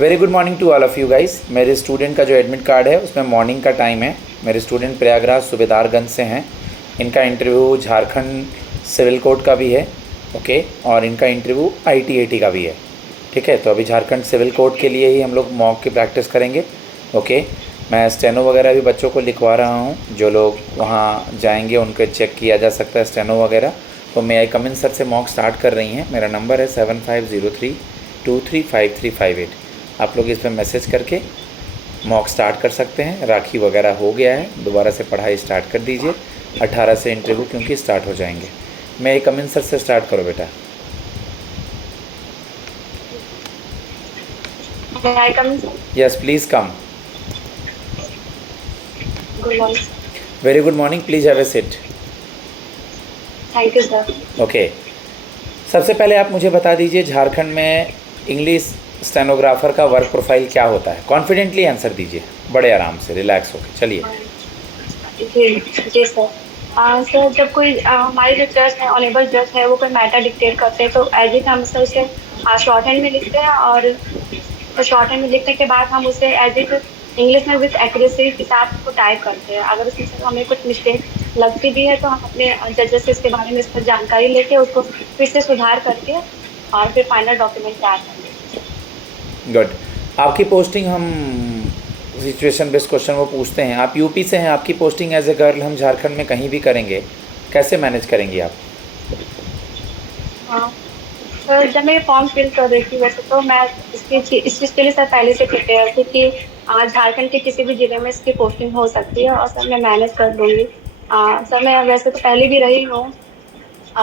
Very good morning to all of you guys. मेरे student का जो एडमिट कार्ड है उसमें मॉर्निंग का टाइम है। मेरे स्टूडेंट प्रयागराज सूबेदारगंज से हैं। इनका इंटरव्यू झारखंड सिविल कोर्ट का भी है, ओके, और इनका इंटरव्यू ITAT का भी है। ठीक है, तो अभी झारखंड सिविल कोर्ट के लिए ही हम लोग मॉक की प्रैक्टिस करेंगे। ओके, मैं स्टेनो वगैरह भी बच्चों को लिखवा रहा हूँ। जो लोग वहाँ जाएंगे उनको चेक किया जा सकता है स्टेनो वगैरह। तो मैं कमिन सर से मॉक स्टार्ट कर रही हैं। मेरा नंबर है 7503235358। आप लोग इस पर मैसेज करके मॉक स्टार्ट कर सकते हैं। राखी वगैरह हो गया है, दोबारा से पढ़ाई स्टार्ट कर दीजिए। 18 से इंटरव्यू क्योंकि स्टार्ट हो जाएंगे। मैं कमिन सर से स्टार्ट करो बेटा। May I come in, sir? Yes please come. Good morning. Very good morning, please have a sit. Thank you, sir. Okay, सबसे पहले आप मुझे बता दीजिए झारखंड में इंग्लिश स्टेनोग्राफर का वर्क प्रोफाइल क्या होता है। कॉन्फिडेंटली आंसर दीजिए, बड़े आराम से, रिलैक्स होकर चलिए। जी सर। सर, जब कोई हमारे जो जज है, ऑनेबल जज है, वो कोई मैटर डिक्टेट करते हैं तो एज इट हम सर उसे शॉर्ट हैंड में लिखते हैं, और शॉर्ट हैंड में लिखने के बाद हम उसे एज इट इंग्लिश में विथ एक्यूरेसी के साथ उसको टाइप करते हैं। अगर उसमें सर हमें कुछ मिस्टेक लगती भी है तो हम अपने जजेस से इसके बारे में इस पर जानकारी लेके उसको फिर से सुधार करके और फिर फाइनल डॉक्यूमेंट तैयार कर लेते हैं। गुड। आपकी पोस्टिंग हम सिचुएशन बेस्ड क्वेश्चन वो पूछते हैं। आप यूपी से हैं, आपकी पोस्टिंग एज ए गर्ल हम झारखंड में कहीं भी करेंगे, कैसे मैनेज करेंगी आप? हाँ सर, जब मैं फॉर्म फिल कर रही थी वैसे तो मैं इस चीज़ के लिए सर पहले से प्रिपेयर थी कि झारखंड के किसी भी जिले में इसकी पोस्टिंग हो सकती है और सर मैं मैनेज कर लूँगी। सर मैं वैसे तो पहले भी रही हूँ।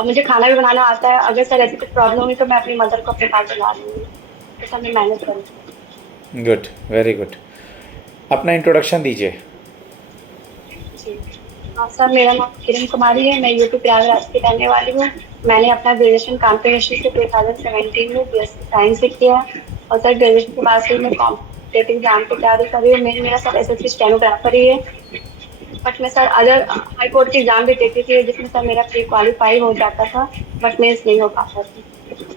मुझे खाना भी बनाना आता है। अगर सर ऐसी कुछ प्रॉब्लम हुई तो मैं अपनी मदर को अपने पास बुला लूँगी, तो सर मैं मैनेज करूँगी। Good, very good. अपना इंट्रोडक्शन दीजिए। जी हाँ सर, मेरा नाम किरण कुमारी है। मैं यूपी प्रयागराज की रहने वाली हूँ। मैंने अपना ग्रेजुएशन कानपुर यूनिवर्सिटी से 2017 में BSc साइंस से किया है, और सर ग्रेजुएशन के बाद से मैं कॉम्पिटेटिव एग्जाम की तैयारी कर रही हूँ। मेरा सर SSC स्टेनोग्राफर ही है, बट मैं सर अदर हाई कोर्ट की एग्जाम भी देती थी जिसमें सर मेरा प्री क्वालिफाई हो जाता था, बट मेंस नहीं हो पाता था।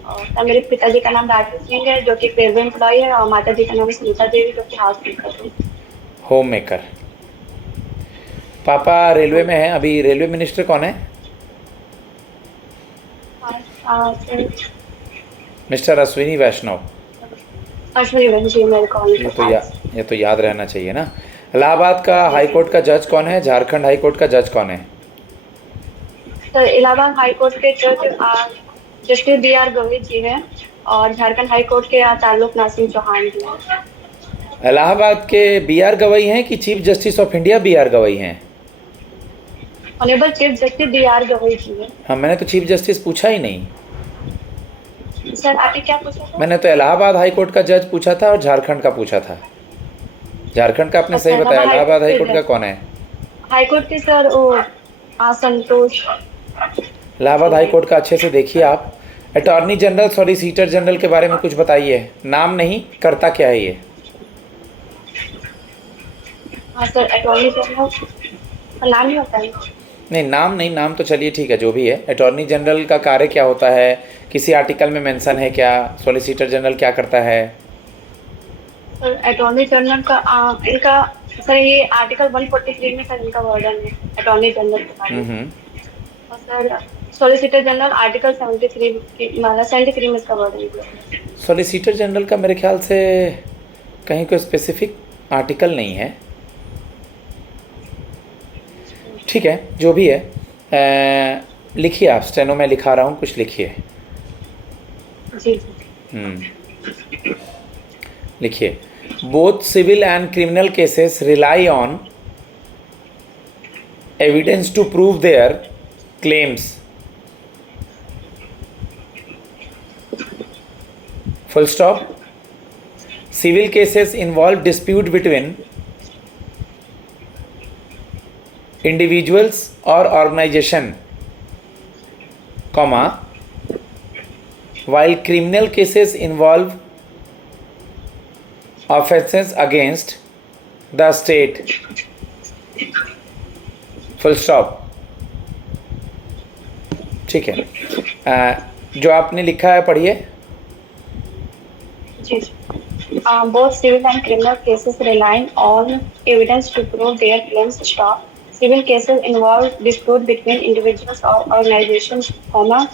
और सर मेरे पिताजी का नाम राजेश सिंह है जो कि रेलवे एम्प्लॉय है, और माता जी का नाम सुनीता देवी जो कि हाउस कीपर है। Home maker. पापा रेलवे में हैं। अभी रेलवे मिनिस्टर कौन है? सर मिस्टर अश्विनी वैष्णव। अश्विनी बंशी मेरे कॉलेज ये तो याद रहना चाहिए ना। इलाहाबाद का हाई कोर्ट का जज कौन है? झारखंड हाई कोर्ट का जज कौन है? सर इलाहाबाद हाई कोर्ट के जज जस्टिस BR गवई जी हैं, और झारखंड हाई कोर्ट के ताल्लुकनाथ सिंह चौहान जी हैं। इलाहाबाद के BR गवई हैं कि chief justice of India BR Gavai हैं? Honourable chief justice BR Gavai ji हैं। हाँ, मैंने तो चीफ जस्टिस पूछा ही नहीं। सर आपने क्या पूछा था? मैंने तो इलाहाबाद हाई कोर्ट का जज पूछा था और झारखंड का पूछा था। झारखंड का आपने सही बताया। इलाहाबाद हाई कोर्ट का कौन है? हाई कोर्ट के सर संतोष। इलाहाबाद हाई कोर्ट का अच्छे से देखिए आप। अटॉर्नी जनरल, सॉलिसिटर जनरल के बारे में कुछ बताइए। नाम नहीं, करता क्या है ये? हाँ सर, अटॉर्नी जनरल नाम ही होता है। नहीं, नाम नहीं, नाम तो चलिए ठीक है, जो भी है। अटॉर्नी जनरल का कार्य क्या होता है? किसी आर्टिकल में मेंशन है क्या? सॉलिसिटर जनरल क्या करता है? सर अटॉर्नी जनरल का इनका सर ये आर्टिकल 143 में सर इनका वर्णन है अटॉर्नी जनरल के बारे में। और सर सॉलिसिटर जनरल आर्टिकल 73 में इसका वर्णन है। सॉलिसिटर जनरल का मेरे ख्याल से कहीं कोई स्पेसिफिक आर्टिकल नहीं है। ठीक है, जो भी है। लिखिए आप, स्टेनो में लिखा रहा हूँ, कुछ लिखिए। जी लिखिए। Both civil and criminal cases rely on evidence to prove their claims. Full stop. Civil cases involve dispute between individuals or organization, comma, while criminal cases involve offenses against the state, full stop। ठीक है, जो आपने लिखा है पढ़िए। जी both civil and criminal cases relying on evidence to prove their claims. Stop. Civil cases involve dispute between individuals or organizations, comma,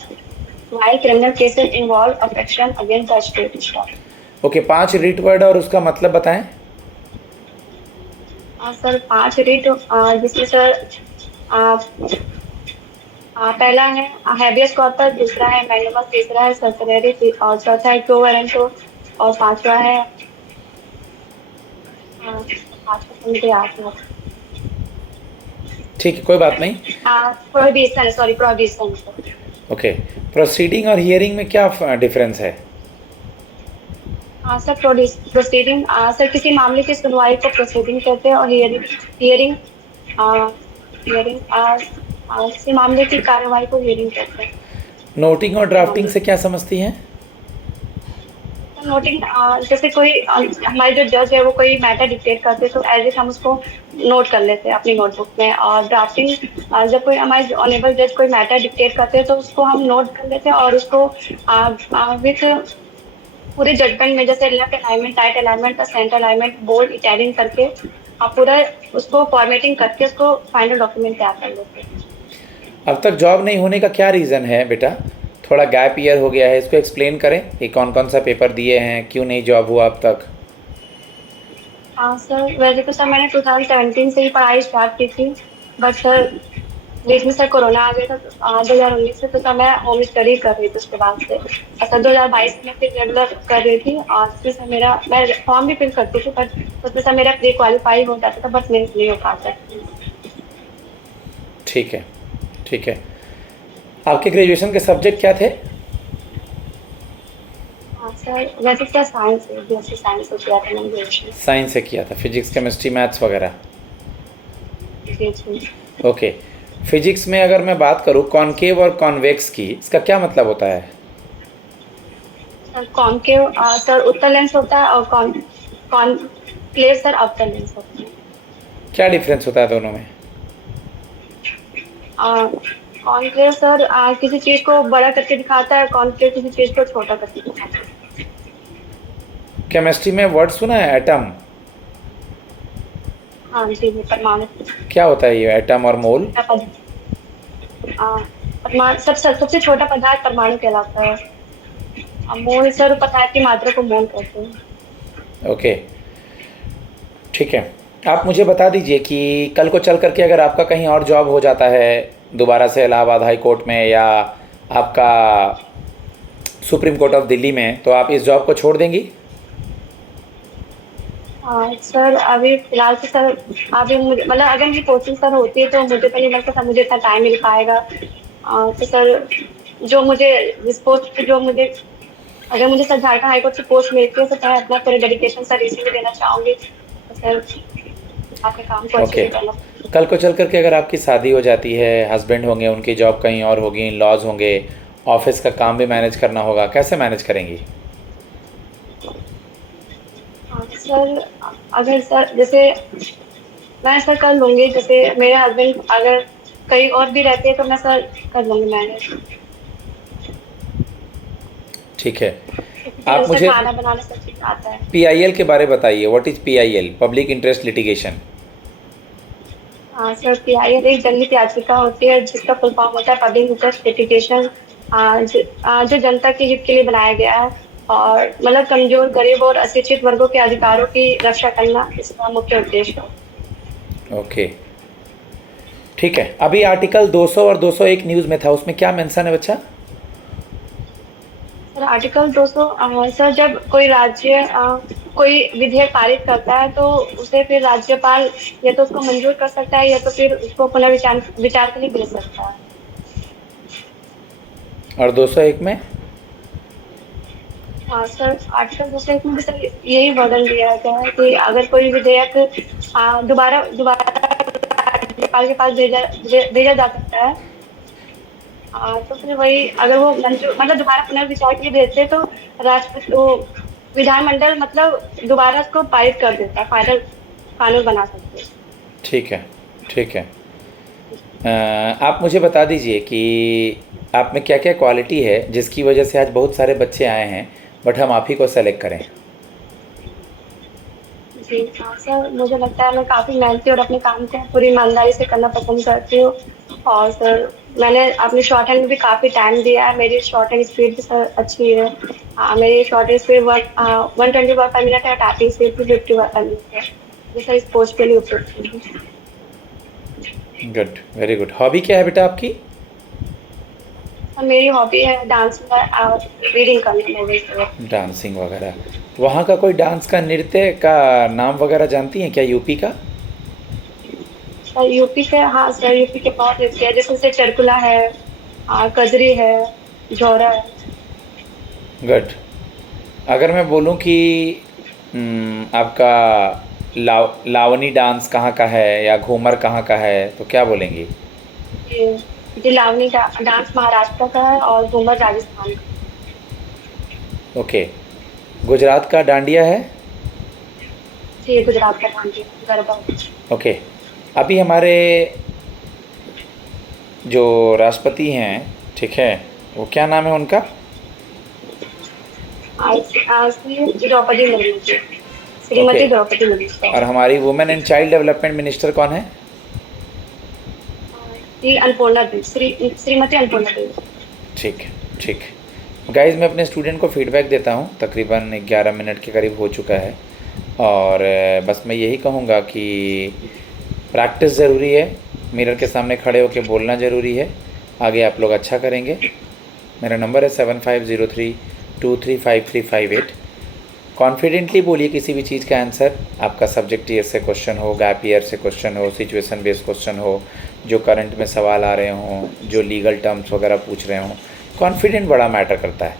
while criminal cases involve affection against the state. Stop. Okay, 5 रीट word और उसका मतलब बताएं। Sir 5 REET जिसमें sir पहला है habeas corpus, दूसरा है मैग्नमस, तीसरा है सर्सरी और चौथा है क्यो वारंटो और पांचवा है पांचवा तो मुझे याद नहीं। ठीक है, कोई बात नहीं। Prohibition, sorry prohibition. Okay, proceeding और हियरिंग में क्या डिफरेंस है? सर प्रोसीडिंग सर किसी मामले की सुनवाई को प्रोसीडिंग कहते हैं और हियरिंग हियरिंग हियरिंग किसी मामले की कार्रवाई को हियरिंग कहते हैं। नोटिंग और ड्राफ्टिंग से क्या समझती हैं? नोटिंग जैसे कोई हमारे जो जज है वो कोई मैटर डिक्टेट करते हैं तो एज इट हम उसको नोट कर लेते हैं अपनी नोटबुक में। और ड्राफ्टिंग जब कोई हमारे ऑनरेबल जज कोई मैटर डिक्टेट करते हैं तो उसको हम नोट कर लेते हैं और उसको विथ पूरे जजमेंट में जैसे left alignment, right alignment, centre alignment, bold, italic करके आप पूरा उसको फॉर्मेटिंग करके उसको फाइनल डॉक्यूमेंट तैयार कर लेते हैं। अब तक जॉब नहीं होने का क्या रीज़न है बेटा? थोड़ा गैप ईयर हो गया है, इसको एक्सप्लेन करें कि कौन कौन सा पेपर दिए हैं, क्यों नहीं जॉब हुआ अब तक? हाँ सर, वैसे तो सर मैंने 2017 से ही पढ़ाई स्टार्ट की थी, बट सर बीच में सर कोरोना आ गया था 2019 से, तो सर मैं होम स्टडी कर रही थी उसके बाद से। और सर 2022 में फिर रेगुलर कर रही थी और फिर सर मैं फॉर्म भी फिल करती थी बट उसमें सर मेरा प्री क्वालिफाई हो जाता था बट मेरे नहीं हो पाता। ठीक है, ठीक है। आपके ग्रेजुएशन के सब्जेक्ट क्या थे? हाँ सर, वैसे क्या साइंस है, BSc साइंस से किया था मैंने ग्रेजुएशन। साइंस से किया था, फिजिक्स, केमिस्ट्री, मैथ्स वगैरह? जी जी। ओके, फिजिक्स में अगर मैं बात करूँ कॉनकेव और कॉन्वेक्स की, इसका क्या मतलब होता है? सर कॉनकेव सर उत्तल लेंस होता है और कॉनक्लेव सर अवतल लेंस होता है। क्या डिफरेंस होता है दोनों में? कॉनक्लेव सर किसी चीज को बड़ा करके दिखाता है, कॉनकेव किसी चीज को छोटा करके दिखाता है। केमिस्ट्री में वर्ड सुना है एटम? हाँ जी, परमाणु। क्या होता है ये एटम और मोल? परमाणु सबसे छोटा पदार्थ परमाणु कहलाता है। मोल सर पदार्थ की मात्रा को मोल कहते हैं। ओके, ठीक है। आप मुझे बता दीजिए कि कल को चल करके अगर आपका कहीं और जॉब हो जाता है दोबारा से इलाहाबाद हाई कोर्ट में या आपका सुप्रीम कोर्ट ऑफ दिल्ली में, तो आप इस जॉब को छोड़ देंगी? सर अभी फिलहाल तो सर अभी मुझे मतलब अगर मेरी पोस्टिंग सर होती है तो मुझे तो नहीं लगता सर मुझे इतना टाइम मिल पाएगा। तो सर जो मुझे इस पोस्ट पे जो मुझे अगर मुझे सर झारखंड हाईकोर्ट से पोस्ट मिलती है तो मैं अपना पूरे डेडिकेशन सर इसी में देना चाहूँगी। तो सर आपके काम को अच्छे से करना। कल को चल करके अगर आपकी शादी हो जाती है, हस्बैंड होंगे, उनकी जॉब कहीं और होगी, इन लॉज होंगे, ऑफिस का काम भी मैनेज करना होगा, कैसे मैनेज करेंगी? सर अगर सर जैसे मैं सर कर लूँगी, जैसे मेरे हस्बैंड अगर कहीं और भी रहते हैं तो मैं सर कर लूँगी मैनेज। ठीक है, आप मुझे खाना बनाना सब चीज़ आता है। PIL के बारे में बताइए। What is PIL? Public interest litigation. हाँ सर, PIL एक जनहित याचिका होती है जिसका फुल फॉर्म होता है पब्लिक इंटरेस्ट लिटिगेशन, जो जनता के हित के लिए बनाया गया है और मतलब कमजोर, गरीब और अशिक्षित वर्गों के अधिकारों की रक्षा करना इसका मुख्य उद्देश्य है। ओके, ठीक है। अभी आर्टिकल 200 और 201 न्यूज़ में था, उसमें क्या मेंशन है बच्चा? सर आर्टिकल 200 सर जब कोई राज्य कोई विधेयक पारित करता है तो उसे फिर राज्यपाल या तो उसको मंजूर कर सकता है या तो फिर उसको पुनर्विचार विचार के लिए भेज सकता है। और 201 में? हाँ सर, आर्टिकल 201 में भी सर यही वर्णन दिया गया है कि अगर कोई विधेयक दोबारा राज्यपाल के पास भेजा जा सकता है तो फिर वही अगर वो मतलब दोबारा पुनर्विचार के लिए भेजते तो राष्ट्रपति विधानमंडल मतलब दोबारा उसको पारित कर देता है, फाइनल कानून बना सकते हैं। ठीक है, ठीक है। आप मुझे बता दीजिए कि आप में क्या क्या क्वालिटी है जिसकी वजह से आज बहुत सारे बच्चे आए हैं बट हम आप ही को सेलेक्ट करें? जी हाँ सर, मुझे लगता है मैं काफ़ी मेहनती और अपने काम को पूरी ईमानदारी से करना पसंद करती हूँ। और सर मैंने अपनी शॉर्ट हैंड में भी काफ़ी टाइम दिया है, मेरी शॉर्ट हैंड स्पीड भी सर अच्छी है। मेरी शॉर्ट हैंड स्पीड 120 वर्ड पर मिनट है, टाइपिंग स्पीड भी 50 वर्ड पर मिनट है। जो सर इस पोस्ट के लिए उपयुक्त है। Good, very good. हॉबी क्या है बेटा आपकी? सर मेरी हॉबी है डांसिंग और रीडिंग करना नॉवेल्स वगैरह। डांसिंग वगैरह। वहाँ का कोई डांस का नृत्य का नाम वगैरह जानती हैं क्या, यूपी का? सर यूपी के, हाँ सर यूपी के बहुत नृत्य है, जैसे से चरकुला है, कजरी है, झोरा है। गुड। अगर मैं बोलूँ कि आपका लावनी डांस कहाँ का है या घूमर कहाँ का है तो क्या बोलेंगी? ये जी लावनी का डांस महाराष्ट्र का है और घूमर राजस्थान का। ओके। गुजरात का डांडिया है? जी गुजरात का डांस गरबा। ओके। अभी हमारे जो राष्ट्रपति हैं, ठीक है, वो क्या नाम है उनका? श्री द्रौपदी मुर्मू जी, ओके। श्रीमती द्रौपदी मुर्मू और सर। हमारी women and child development minister कौन है? श्री अन्नपूर्णा देवी, श्रीमती अन्नपूर्णा देवी। ठीक है, ठीक है। गाइस मैं अपने स्टूडेंट को फीडबैक देता हूँ, तकरीबन 11 मिनट के करीब हो चुका है। और बस मैं यही कहूँगा कि प्रैक्टिस ज़रूरी है, मिरर के सामने खड़े होकर बोलना ज़रूरी है, आगे आप लोग अच्छा करेंगे। मेरा नंबर है 7503235358। कॉन्फिडेंटली बोलिए किसी भी चीज़ का आंसर। आपका सब्जेक्ट ईयर से क्वेश्चन हो, गैप ईयर से क्वेश्चन हो, सिचुएशन बेस्ड क्वेश्चन हो, जो करंट में सवाल आ रहे हों, जो लीगल टर्म्स वगैरह पूछ रहे हों, कॉन्फिडेंट बड़ा मैटर करता है।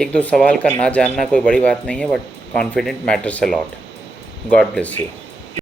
एक दो सवाल का ना जानना कोई बड़ी बात नहीं है, but confident matters a lot. God bless you.